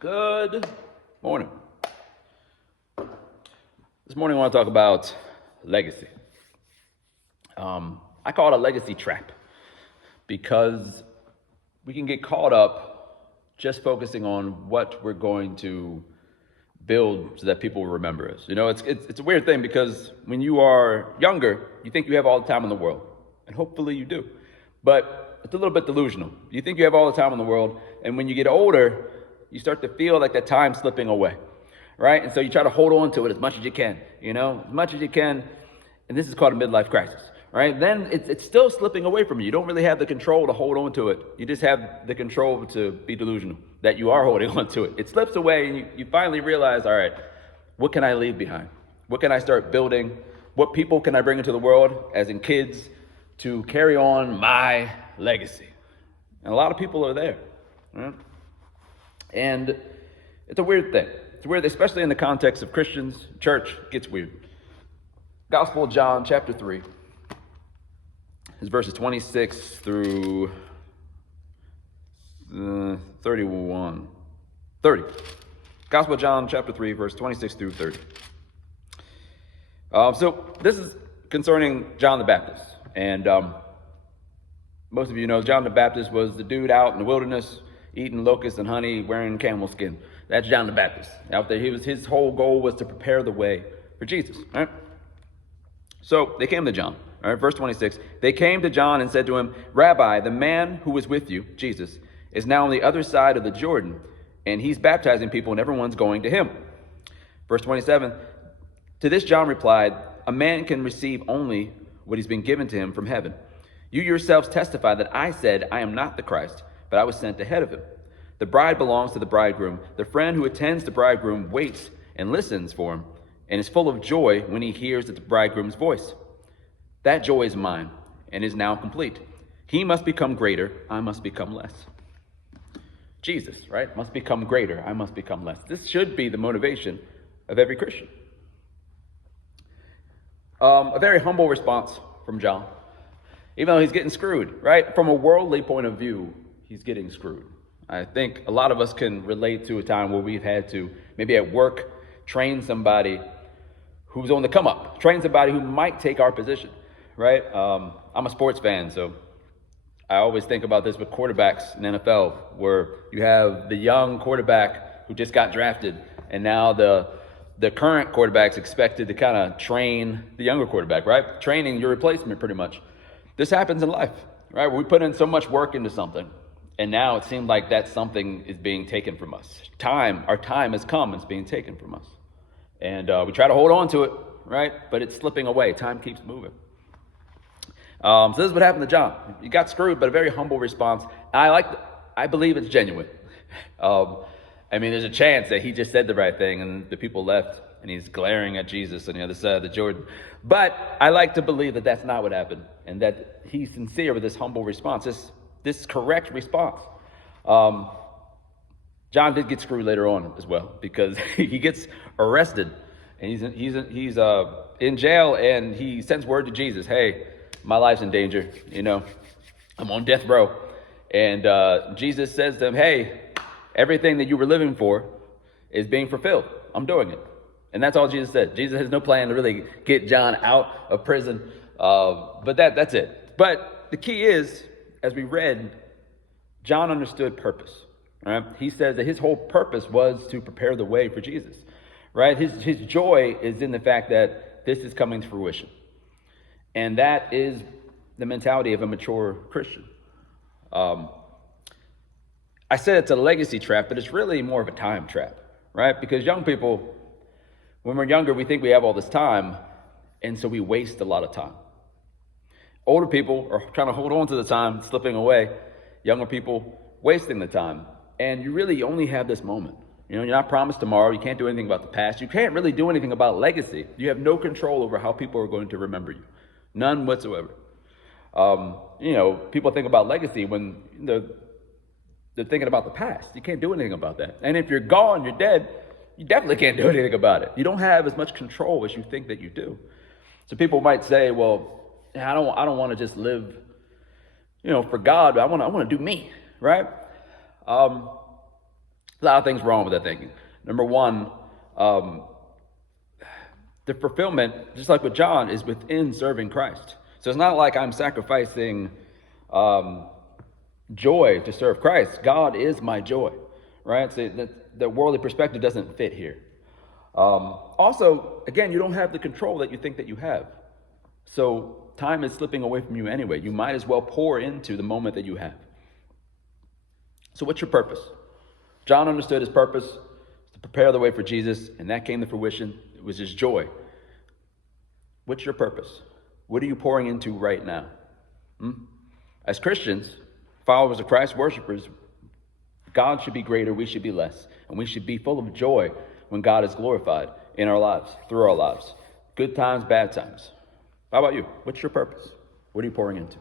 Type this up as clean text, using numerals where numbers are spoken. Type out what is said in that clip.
Good morning. This morning I want to talk about legacy. I call it a legacy trap because we can get caught up just focusing on what we're going to build so that people will remember us. It's a weird thing because when you are younger, you think you have all the time in the world, and hopefully you do. But it's a little bit delusional. You think you have all the time in the world, and when you get older, you start to feel like that time's slipping away, right? And so you try to hold on to it as much as you can, as much as you can. And this is called a midlife crisis, right? Then it's still slipping away from you. You don't really have the control to hold on to it. You just have the control to be delusional that you are holding on to it. It slips away, and you finally realize, all right, what can I leave behind? What can I start building? What people can I bring into the world, as in kids, to carry on my legacy? And a lot of people are there, right? And it's a weird thing. It's weird, especially in the context of Christians. Church gets weird. Gospel of John, chapter 3. Is verses 26 through 31. 30. Gospel of John, chapter 3, verse 26 through 30. So this is concerning John the Baptist. And most of you know John the Baptist was the dude out in the wilderness eating locusts and honey, wearing camel skin. That's John the Baptist. Out there, his whole goal was to prepare the way for Jesus. Right? So they came to John. All right, verse 26. They came to John and said to him, "Rabbi, the man who was with you, Jesus, is now on the other side of the Jordan, and he's baptizing people, and everyone's going to him." Verse 27. To this John replied, "A man can receive only what has been given to him from heaven. You yourselves testify that I said I am not the Christ, but I was sent ahead of him. The bride belongs to the bridegroom. The friend who attends the bridegroom waits and listens for him, and is full of joy when he hears the bridegroom's voice. That joy is mine, and is now complete. He must become greater, I must become less." Jesus, right? Must become greater, I must become less. This should be the motivation of every Christian. A very humble response from John. Even though he's getting screwed, right? From a worldly point of view, he's getting screwed. I think a lot of us can relate to a time where we've had to, maybe at work, train somebody who's on the come up, train somebody who might take our position, right? I'm a sports fan, so I always think about this with quarterbacks in NFL, where you have the young quarterback who just got drafted, and now the current quarterback's expected to kind of train the younger quarterback, right? Training your replacement, pretty much. This happens in life, right? We put in so much work into something, and now it seems like that something is being taken from us. Our time has come, it's being taken from us. And we try to hold on to it, right? But it's slipping away. Time keeps moving. So this is what happened to John. He got screwed, but a very humble response. I believe it's genuine. There's a chance that he just said the right thing and the people left, and he's glaring at Jesus on the other side of the Jordan. But I like to believe that that's not what happened, and that he's sincere with this humble response, this correct response. John did get screwed later on as well, because he gets arrested, and he's in jail, and he sends word to Jesus, "Hey, my life's in danger. I'm on death row." And Jesus says to him, "Hey, everything that you were living for is being fulfilled. I'm doing it." And that's all Jesus said. Jesus has no plan to really get John out of prison, but that's it. But the key is, as we read, John understood purpose. Right? He says that his whole purpose was to prepare the way for Jesus. Right? His joy is in the fact that this is coming to fruition. And that is the mentality of a mature Christian. I said it's a legacy trap, but it's really more of a time trap, right? Because young people, when we're younger, we think we have all this time, and so we waste a lot of time. Older people are trying to hold on to the time, slipping away. Younger people wasting the time. And you really only have this moment. You're not promised tomorrow. You can't do anything about the past. You can't really do anything about legacy. You have no control over how people are going to remember you. None whatsoever. People think about legacy when they're thinking about the past. You can't do anything about that. And if you're gone, you're dead, you definitely can't do anything about it. You don't have as much control as you think that you do. So people might say, well, I don't want to just live, for God. I want to do me, right? A lot of things wrong with that thinking. Number one, the fulfillment, just like with John, is within serving Christ. So it's not like I'm sacrificing joy to serve Christ. God is my joy, right? So the worldly perspective doesn't fit here. Also, again, you don't have the control that you think that you have. So time is slipping away from you anyway. You might as well pour into the moment that you have. So what's your purpose? John understood his purpose to prepare the way for Jesus, and that came to fruition. It was his joy. What's your purpose? What are you pouring into right now? As Christians, followers of Christ, worshipers, God should be greater, we should be less. And we should be full of joy when God is glorified in our lives, through our lives. Good times, bad times. How about you? What's your purpose? What are you pouring into?